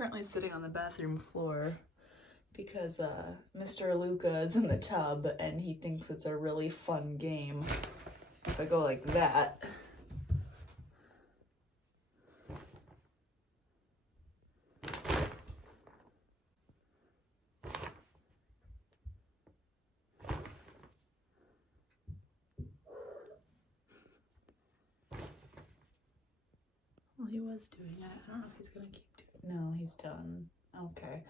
currently sitting on the bathroom floor because Mr. Luca is in the tub and he thinks it's a really fun game. If I go like that. Well, he was doing that. I don't know if he's gonna keep doing it. No, he's done. Okay.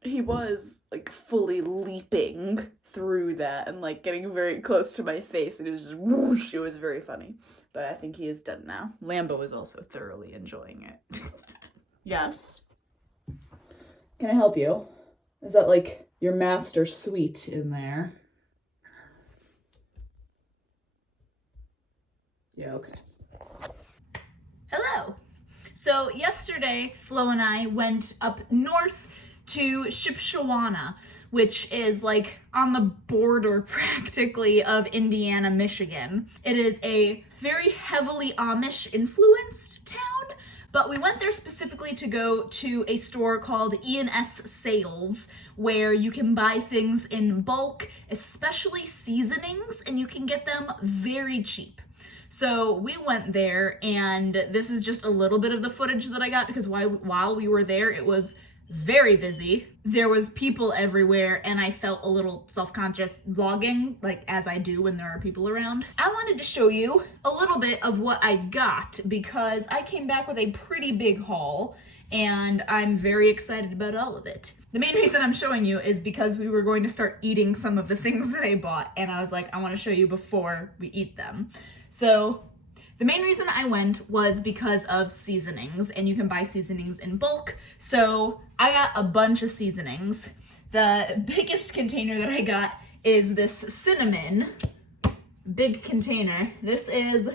He was like fully leaping through that and like getting very close to my face, and it was just whoosh. It was very funny. But I think he is done now. Lambo is also thoroughly enjoying it. Yes. Can I help you? Is that like your master suite in there? Yeah, okay. Hello. So yesterday, Flo and I went up north to Shipshewana, which is like on the border practically of Indiana, Michigan. It is a very heavily Amish influenced town, but we went there specifically to go to a store called E&S Sales, where you can buy things in bulk, especially seasonings, and you can get them very cheap. So we went there, and this is just a little bit of the footage that I got because while we were there, it was very busy. There was people everywhere, and I felt a little self-conscious vlogging, like as I do when there are people around. I wanted to show you a little bit of what I got because I came back with a pretty big haul, and I'm very excited about all of it. The main reason I'm showing you is because we were going to start eating some of the things that I bought, and I was like, I want to show you before we eat them. So the main reason I went was because of seasonings, and you can buy seasonings in bulk. So I got a bunch of seasonings. The biggest container that I got is this cinnamon, big container. This is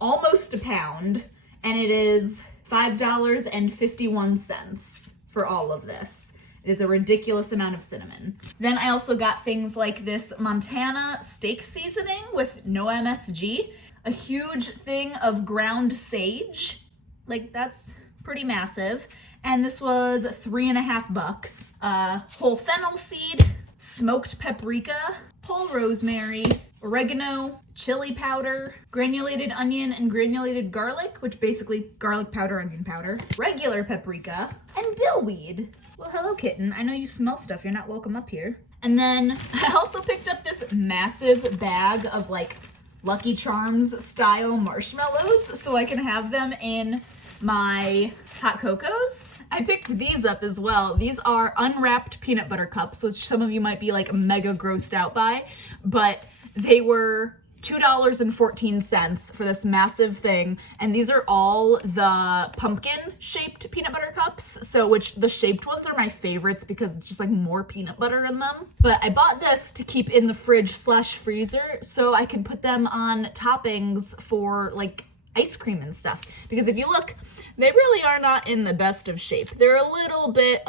almost a pound, and it is $5.51 for all of this. It is a ridiculous amount of cinnamon. Then I also got things like this Montana steak seasoning with no MSG, a huge thing of ground sage, like that's pretty massive, and this was $3.50. Whole fennel seed, smoked paprika, whole rosemary, oregano, chili powder, granulated onion and granulated garlic, which basically garlic powder, onion powder, regular paprika, and dill weed. Well, hello, kitten. I know you smell stuff. You're not welcome up here. And then I also picked up this massive bag of like Lucky Charms style marshmallows so I can have them in my hot cocos. I picked these up as well. These are unwrapped peanut butter cups, which some of you might be like mega grossed out by, but they were $2.14 for this massive thing, and these are all the pumpkin shaped peanut butter cups, so which the shaped ones are my favorites because it's just like more peanut butter in them. But I bought this to keep in the fridge / freezer so I could put them on toppings for like ice cream and stuff, because if you look, they really are not in the best of shape. They're a little bit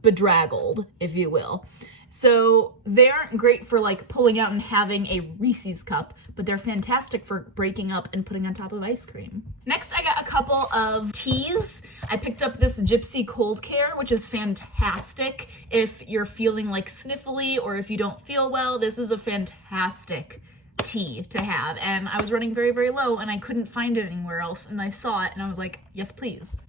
bedraggled, if you will. So they aren't great for like pulling out and having a Reese's cup, but they're fantastic for breaking up and putting on top of ice cream. Next, I got a couple of teas. I picked up this Gypsy Cold Care, which is fantastic if you're feeling like sniffly or if you don't feel well. This is a fantastic tea to have, and I was running very, very low and I couldn't find it anywhere else, and I saw it and I was like, yes, please.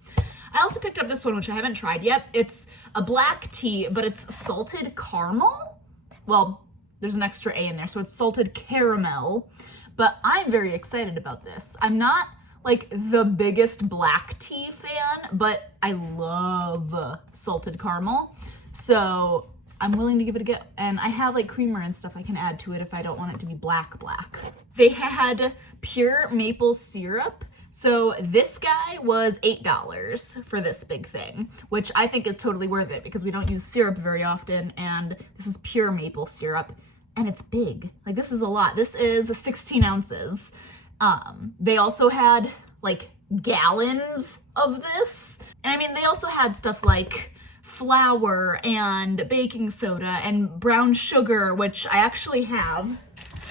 I also picked up this one, which I haven't tried yet. It's a black tea, but it's salted caramel. Well, there's an extra A in there, so it's salted caramel. But I'm very excited about this. I'm not like the biggest black tea fan, but I love salted caramel. So I'm willing to give it a go. And I have like creamer and stuff I can add to it if I don't want it to be black. They had pure maple syrup. So this guy was $8 for this big thing, which I think is totally worth it because we don't use syrup very often, and this is pure maple syrup, and it's big. Like, this is a lot. This is 16 ounces. They also had like gallons of this. And I mean, they also had stuff like flour and baking soda and brown sugar, which I actually have.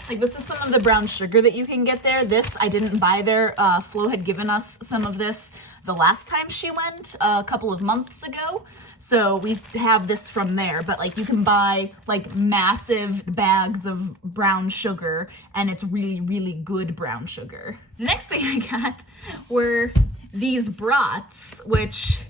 Like, this is some of the brown sugar that you can get there. This I didn't buy there. Flo had given us some of this the last time she went a couple of months ago. So we have this from there, but like you can buy like massive bags of brown sugar and it's really, really good brown sugar. The next thing I got were these brats, which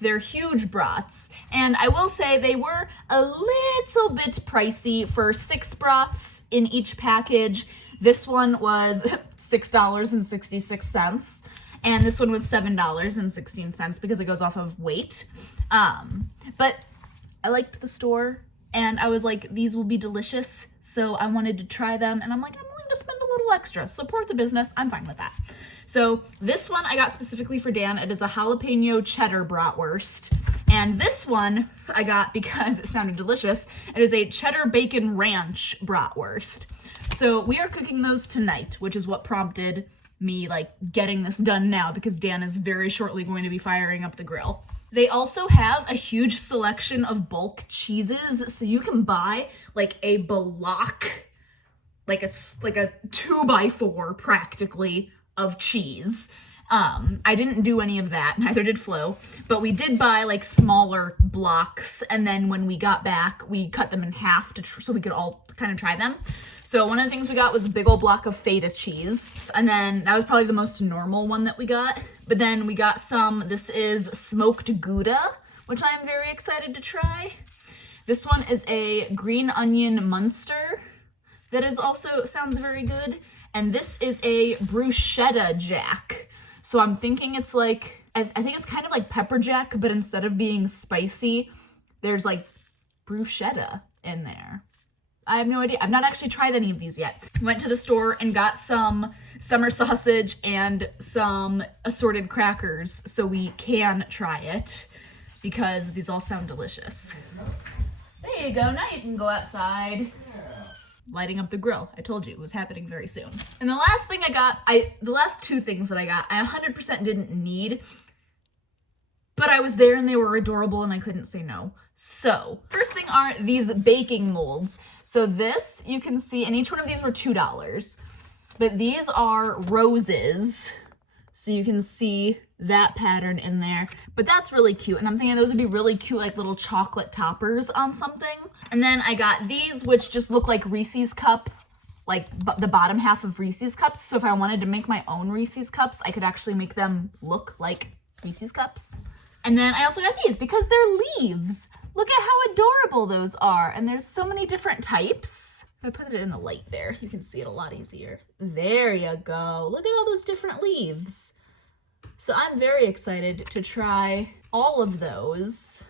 they're huge brats. And I will say they were a little bit pricey for 6 brats in each package. This one was $6.66. And this one was $7.16 because it goes off of weight. But I liked the store and I was like, these will be delicious. So I wanted to try them and I'm like, I'm willing to spend a little extra. Support the business. I'm fine with that. So this one I got specifically for Dan. It is a jalapeno cheddar bratwurst. And this one I got because it sounded delicious. It is a cheddar bacon ranch bratwurst. So we are cooking those tonight, which is what prompted me like getting this done now because Dan is very shortly going to be firing up the grill. They also have a huge selection of bulk cheeses. So you can buy like a block, like a 2x4 practically of cheese. I didn't do any of that, neither did Flo, but we did buy like smaller blocks, and then when we got back, we cut them in half so we could all kind of try them. So one of the things we got was a big old block of feta cheese, and then that was probably the most normal one that we got. But then we got some, this is smoked Gouda, which I'm very excited to try. This one is a green onion Munster that is also sounds very good. And this is a bruschetta jack. So I'm thinking it's like, I think it's kind of like pepper jack, but instead of being spicy, there's like bruschetta in there. I have no idea. I've not actually tried any of these yet. Went to the store and got some summer sausage and some assorted crackers so we can try it because these all sound delicious. There you go. Now you can go outside. Lighting up the grill. I told you it was happening very soon. And the last thing I got, the last 2 things that I got, I 100% didn't need, but I was there and they were adorable and I couldn't say no. So, first thing are these baking molds. So this, you can see, and each one of these were $2, but these are roses. So you can see that pattern in there, but that's really cute. And I'm thinking those would be really cute, like little chocolate toppers on something. And then I got these, which just look like Reese's cup, like the bottom half of Reese's cups. So if I wanted to make my own Reese's cups, I could actually make them look like Reese's cups. And then I also got these because they're leaves. Look at how adorable those are. And there's so many different types. If I put it in the light there, you can see it a lot easier. There you go. Look at all those different leaves. So I'm very excited to try all of those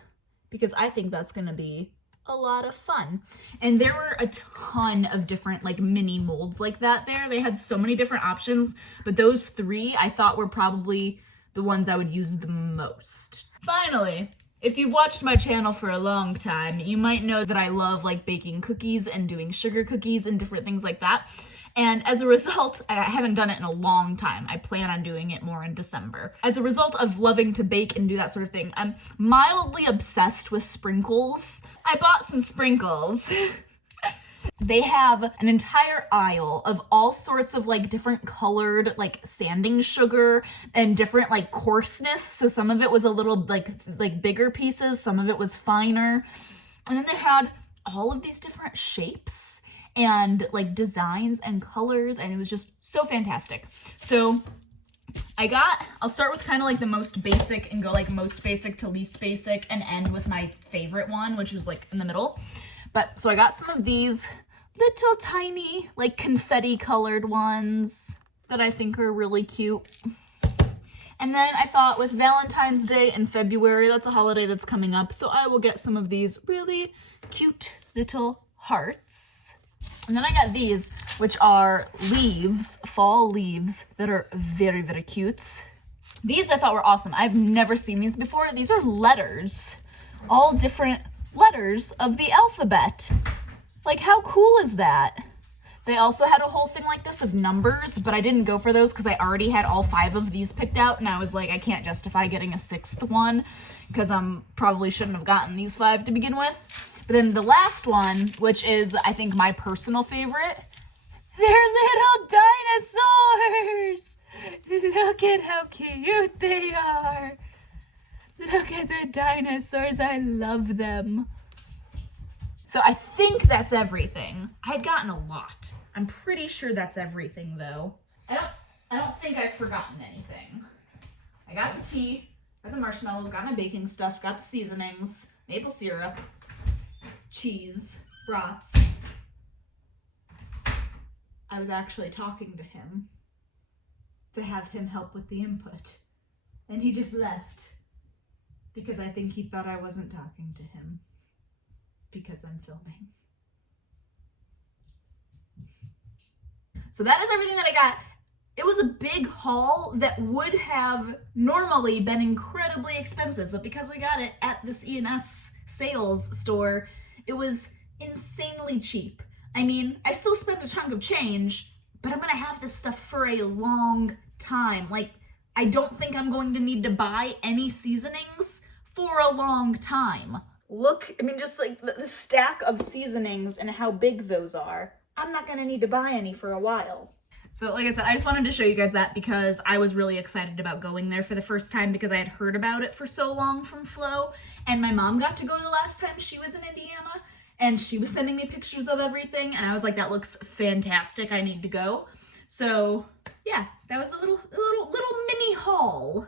because I think that's gonna be a lot of fun. And there were a ton of different like mini molds like that there. They had so many different options, but those 3 I thought were probably the ones I would use the most. Finally, if you've watched my channel for a long time, you might know that I love like baking cookies and doing sugar cookies and different things like that. And as a result, I haven't done it in a long time. I plan on doing it more in December. As a result of loving to bake and do that sort of thing, I'm mildly obsessed with sprinkles. I bought some sprinkles. They have an entire aisle of all sorts of like different colored like sanding sugar and different like coarseness. So some of it was a little like bigger pieces, some of it was finer. And then they had all of these different shapes and like designs and colors, and it was just so fantastic. So I'll start with kind of like the most basic and go like most basic to least basic and end with my favorite one, which was like in the middle. But so I got some of these little tiny like confetti colored ones that I think are really cute. And then I thought with Valentine's Day in February, that's a holiday that's coming up, so I will get some of these really cute little hearts. And then I got these, which are leaves, fall leaves, that are very, very cute. These I thought were awesome. I've never seen these before. These are letters, all different letters of the alphabet. Like, how cool is that? They also had a whole thing like this of numbers, but I didn't go for those because I already had all 5 of these picked out, and I was like, I can't justify getting a 6th one because probably shouldn't have gotten these 5 to begin with. But then the last one, which is, I think, my personal favorite, they're little dinosaurs! Look at how cute they are! Look at the dinosaurs, I love them. So I think that's everything. I had gotten a lot. I'm pretty sure that's everything though. I don't think I've forgotten anything. I got the tea, got the marshmallows, got my baking stuff, got the seasonings, maple syrup, cheese, brats. I was actually talking to him to have him help with the input. And he just left because I think he thought I wasn't talking to him because I'm filming. So that is everything that I got. It was a big haul that would have normally been incredibly expensive, but because I got it at this E&S sales store, it was insanely cheap. I mean, I still spent a chunk of change, but I'm gonna have this stuff for a long time. Like, I don't think I'm going to need to buy any seasonings for a long time. Look, I mean, just like the stack of seasonings and how big those are. I'm not gonna need to buy any for a while. So like I said, I just wanted to show you guys that because I was really excited about going there for the first time because I had heard about it for so long from Flo, and my mom got to go the last time she was in Indiana, and she was sending me pictures of everything, and I was like, that looks fantastic, I need to go. So yeah, that was the little mini haul.